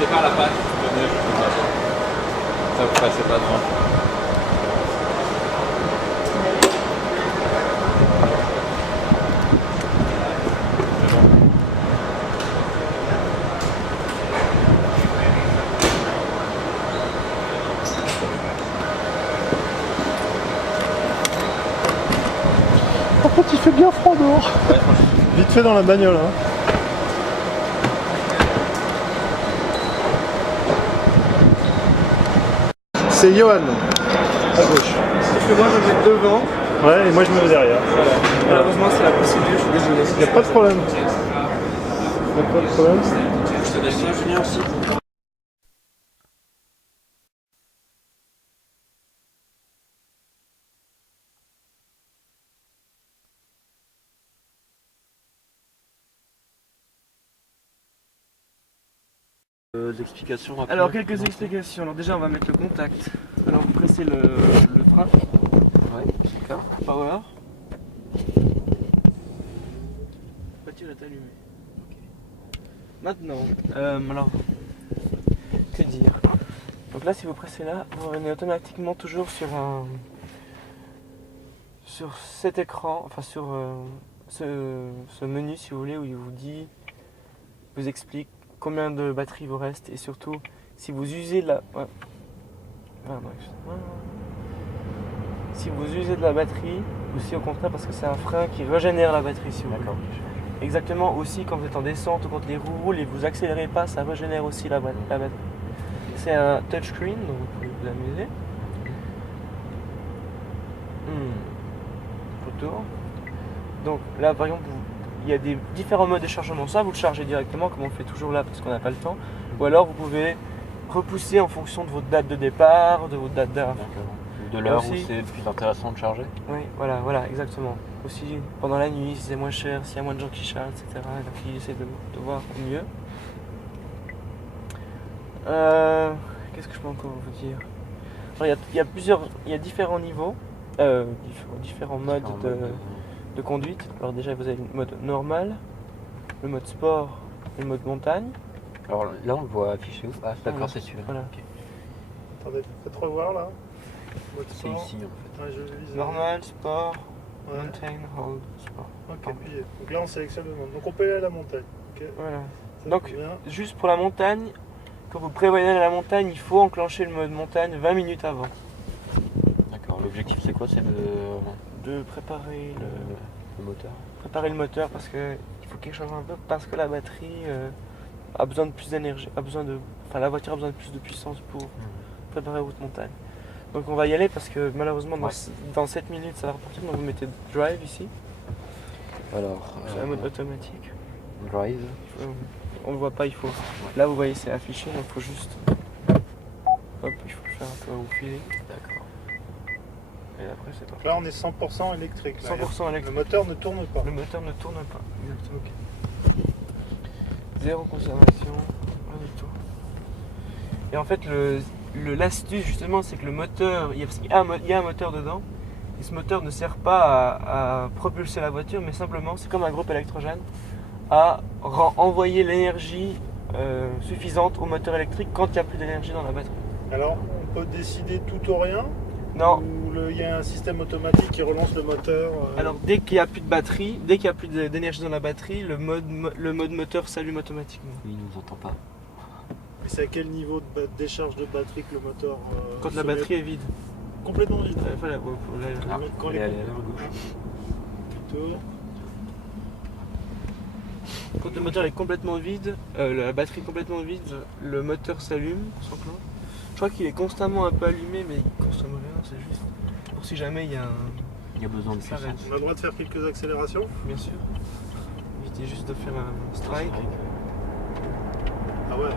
mettez pas la patte, venez, ça vous passez pas devant. Par contre, il fait bien froid dehors. Ouais, franchement. Vite fait dans la bagnole. Hein. C'est Johan, à gauche. Parce que moi je vais devant. Ouais, et moi je me mets derrière. Voilà. Malheureusement c'est la procédure, je suis désolé. Il n'y a pas de problème. Il n'y a pas de problème. Je te laisse Julien aussi. Explications rapides. Alors quelques explications. Alors déjà on va mettre le contact. Alors vous pressez le frein. Ouais, d'accord. Power. La voiture est allumée. Ok. Maintenant, alors, que dire? Donc là si vous pressez là, vous revenez automatiquement toujours sur cet écran, enfin sur ce menu si vous voulez, où il vous explique combien de batterie vous reste et surtout si vous usez de la si vous usez de la batterie ou si au contraire parce que c'est un frein qui régénère la batterie si vous voulez. Exactement, aussi quand vous êtes en descente ou quand les roues roulent et vous accélérez pas, ça régénère aussi la batterie. C'est un touchscreen donc vous pouvez vous amuser. Photo. Donc là par exemple il y a des différents modes de chargement, ça vous le chargez directement comme on fait toujours là parce qu'on n'a pas le temps, ou alors vous pouvez repousser en fonction de votre date de départ, de votre date d'arrivée. De l'heure où Aussi. c'est plus intéressant de charger. Oui, voilà, exactement. Aussi pendant la nuit, si c'est moins cher, s'il y a moins de gens qui chargent, etc. Donc il essaie de voir au mieux. Qu'est-ce que je peux encore vous dire? Alors, il y a différents niveaux, différents modes de conduite. Alors déjà vous avez le mode normal, le mode sport et le mode montagne. Alors là on le voit affiché où? Ah d'accord, Voilà. c'est celui-là. Voilà. Ok. Attendez, faites revoir là. Mode C'est sport. ici en Ouais, je vise. Normal, sport, Ouais. montagne, hold, sport. Ok, appuyez. Donc là on sélectionne le monde. Donc on peut aller à la montagne. Ok. Voilà. Ça, Donc c'est bien. juste pour la montagne, quand vous prévoyez aller à la montagne, il faut enclencher le mode montagne 20 minutes avant. fait. D'accord, l'objectif c'est quoi? C'est De préparer le moteur. le moteur parce que il faut quelque chose un peu parce que la batterie a besoin de plus d'énergie, la voiture a besoin de plus de puissance pour préparer votre montagne. Donc on va y aller parce que malheureusement dans 7 minutes ça va repartir, donc vous mettez drive ici, Alors, c'est un mode automatique. drive. On le voit pas, il faut. Là vous voyez c'est affiché, donc il faut juste. Hop, il faut le faire un peu au feeling. D'accord. Et après c'est Donc là on est 100% électrique. Là. 100% électrique. Le moteur ne tourne pas. Le moteur ne tourne pas. Exactement. Zéro conservation, rien du tout. Et en fait, l'astuce justement, c'est que le moteur, il y a un moteur dedans. Et ce moteur ne sert pas à propulser la voiture, mais simplement, c'est comme un groupe électrogène, à envoyer l'énergie suffisante au moteur électrique quand il n'y a plus d'énergie dans la batterie. Alors on peut décider tout ou rien. Non. Ou il y a un système automatique qui relance le moteur. Alors dès qu'il n'y a plus de batterie, dès qu'il n'y a plus d'énergie dans la batterie, le mode moteur s'allume automatiquement. Il nous entend pas. Et c'est à quel niveau de décharge de batterie que le moteur Quand la batterie est vide. complètement vide. Voilà, Quand Allez, les allez, à gauche. plutôt. quand le moteur est complètement vide, la batterie est complètement vide, le moteur s'allume, s'enclenche. Je crois qu'il est constamment un peu allumé, mais il consomme rien, c'est juste pour si jamais il y a un. Il y a besoin de Ça puissance. arrête. On a le droit de faire quelques accélérations. Bien sûr. Évitez juste de faire un strike. Ah ouais.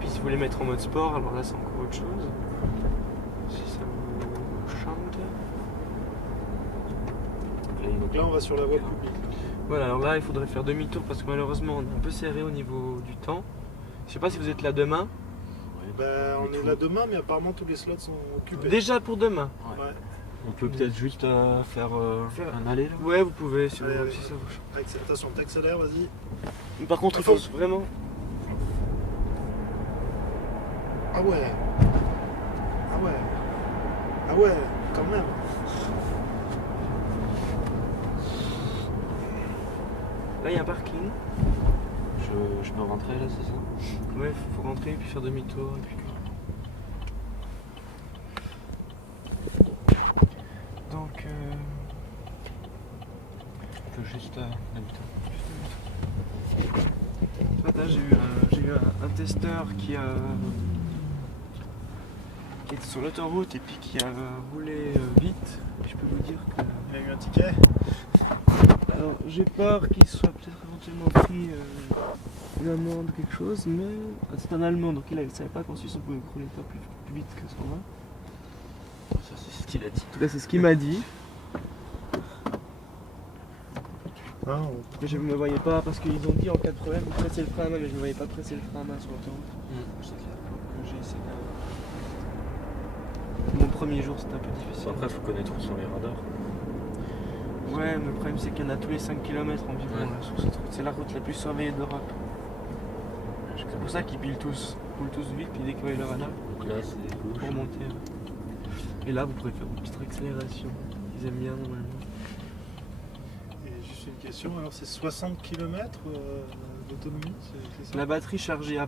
Puis si vous voulez mettre en mode sport, alors là c'est encore autre chose. Si ça vous chante. Donc là on va sur la voie publique. Voilà, alors là il faudrait faire demi-tour parce que malheureusement on est un peu serré au niveau du temps. Je sais pas si vous êtes là demain. Ben, on est là demain, mais apparemment tous les slots sont occupés. Déjà pour demain. Ouais. On peut peut-être juste faire un aller là. Ouais, vous pouvez si, Allez, allez. si ça vous. Attention, t'accélères, vas-y. Par contre, il faut vraiment. Ah ouais. Ah ouais. Ah ouais, quand même. Là, il y a un parking. Je peux rentrer là, c'est ça? Ouais, faut rentrer puis faire demi-tour. Et puis... Donc, On peut juste demi-tour. ce matin, j'ai eu un testeur qui était sur l'autoroute et puis qui a roulé vite. Et je peux vous dire que. Il a eu un ticket. Alors, j'ai peur qu'il soit peut-être éventuellement pris une amende ou quelque chose, mais c'est un Allemand donc il ne savait pas qu'en Suisse on pouvait rouler pas plus vite que 120. Ça, c'est ce qu'il a dit. En tout cas, c'est ce qu'il m'a dit. Non, Mais je ne me voyais pas parce qu'ils ont dit en cas de problème, vous pressez le frein à main, mais je ne me voyais pas presser le frein à main sur l'autoroute. C'est clair. Donc j'ai essayé de... Mon premier jour c'était un peu difficile. Après, faut connaître où sont les radars. Ouais, mais le problème c'est qu'il y en a tous les 5 km environ Ouais. là, sur cette route. C'est la route la plus surveillée d'Europe. C'est pour ça qu'ils roulent tous vite, puis dès qu'ils voient le radar, Donc là, c'est gauche. pour monter. Et là, vous pourrez faire une petite accélération. Ils aiment bien normalement. et juste une question, alors c'est 60 km d'autonomie, c'est ça? La batterie chargée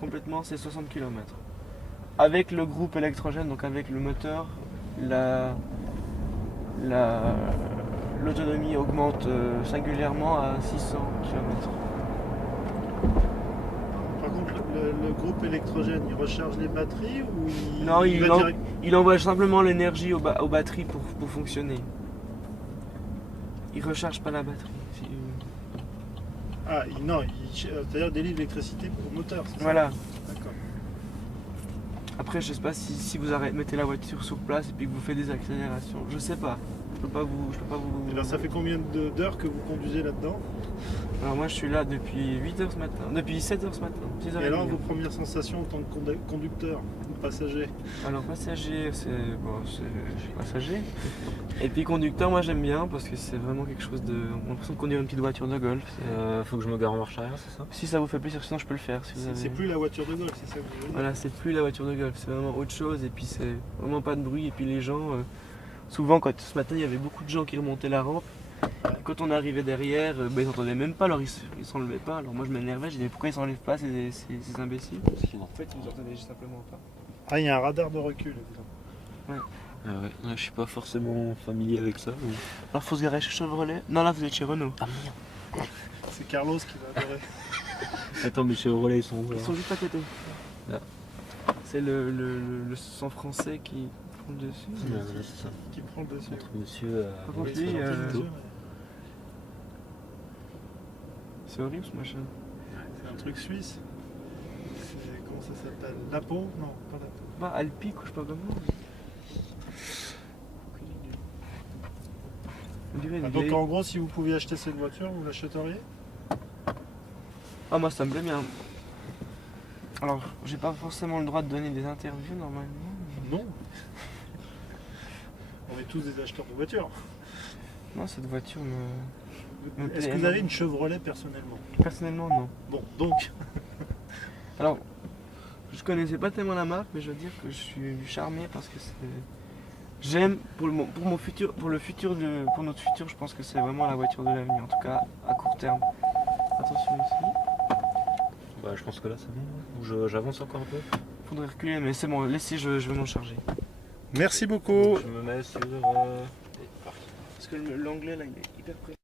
complètement, c'est 60 km. Avec le groupe électrogène, donc avec le moteur, l'autonomie augmente singulièrement à 600 km. Par contre, le groupe électrogène, il recharge les batteries ou Non, va direct... il envoie simplement l'énergie aux batteries pour fonctionner. Il recharge pas la batterie. Ah, non, c'est-à-dire délivre l'électricité au moteur, c'est ça? Voilà. D'accord. Après, je sais pas si vous mettez la voiture sur place et puis que vous faites des accélérations. Je sais pas. Je peux pas vous. Et alors ça fait combien d'heures que vous conduisez là-dedans? Alors moi, je suis là depuis 8h ce matin. Depuis 7h ce matin. 6h30. Et alors vos premières sensations en tant que conducteur ou passager? Alors passager, c'est passager. Et puis conducteur, moi j'aime bien parce que c'est vraiment quelque chose de. On a l'impression de conduire une petite voiture de golf. Faut que je me gare en marche arrière, c'est ça? Si ça vous fait plaisir, sinon je peux le faire. Si vous avez... C'est plus la voiture de golf, c'est ça que vous voulez dire? Voilà, c'est plus la voiture de golf, c'est vraiment autre chose. Et puis c'est vraiment pas de bruit. Et puis les gens, souvent ce matin il y avait beaucoup de gens qui remontaient la rampe. Et quand on arrivait derrière, ils s'entendaient même pas, alors ils s'enlevaient pas. Alors moi je m'énervais, je disais pourquoi ils s'enlèvent pas ces imbéciles. En fait ils nous entendaient simplement pas. Ah, il y a un radar de recul là-dedans. Ah ouais, je suis pas forcément familier avec ça. Mais... Alors faut se garer chez Chevrolet. Non là vous êtes chez Renault. Ah merde. C'est Carlos qui va adorer. Attends, mais chez Relais, ils sont où Ils là? sont juste à côté. Là. C'est le sang français qui prend le dessus. Ouais, voilà, c'est ça. Qui prend le dessus. Entre monsieur. Par contre, avec lui, son euh, photo. C'est horrible ce machin. C'est un truc suisse. Comment ça s'appelle? Lapo? Non, pas Lapo. Bah Alpic ou je sais pas comment. On dirait une Ah, donc vieille- en gros, si vous pouviez acheter cette voiture, vous l'achèteriez? Ah moi ça me plaît bien. Alors j'ai pas forcément le droit de donner des interviews normalement. Non. On est tous des acheteurs de voitures. Non cette voiture me Est-ce que vous avez une Chevrolet personnellement? Personnellement non. Bon, donc, Alors je connaissais pas tellement la marque mais je veux dire que je suis charmé parce que c'est. J'aime pour mon futur, pour notre futur, je pense que c'est vraiment la voiture de l'avenir, en tout cas à court terme. Attention ici, Bah, je pense que là, c'est bon. Ou j'avance encore un peu. faudrait reculer, mais c'est bon, laissez, je vais m'en charger. merci beaucoup. Je me mets sur. Parce que l'anglais là, il est hyper précis.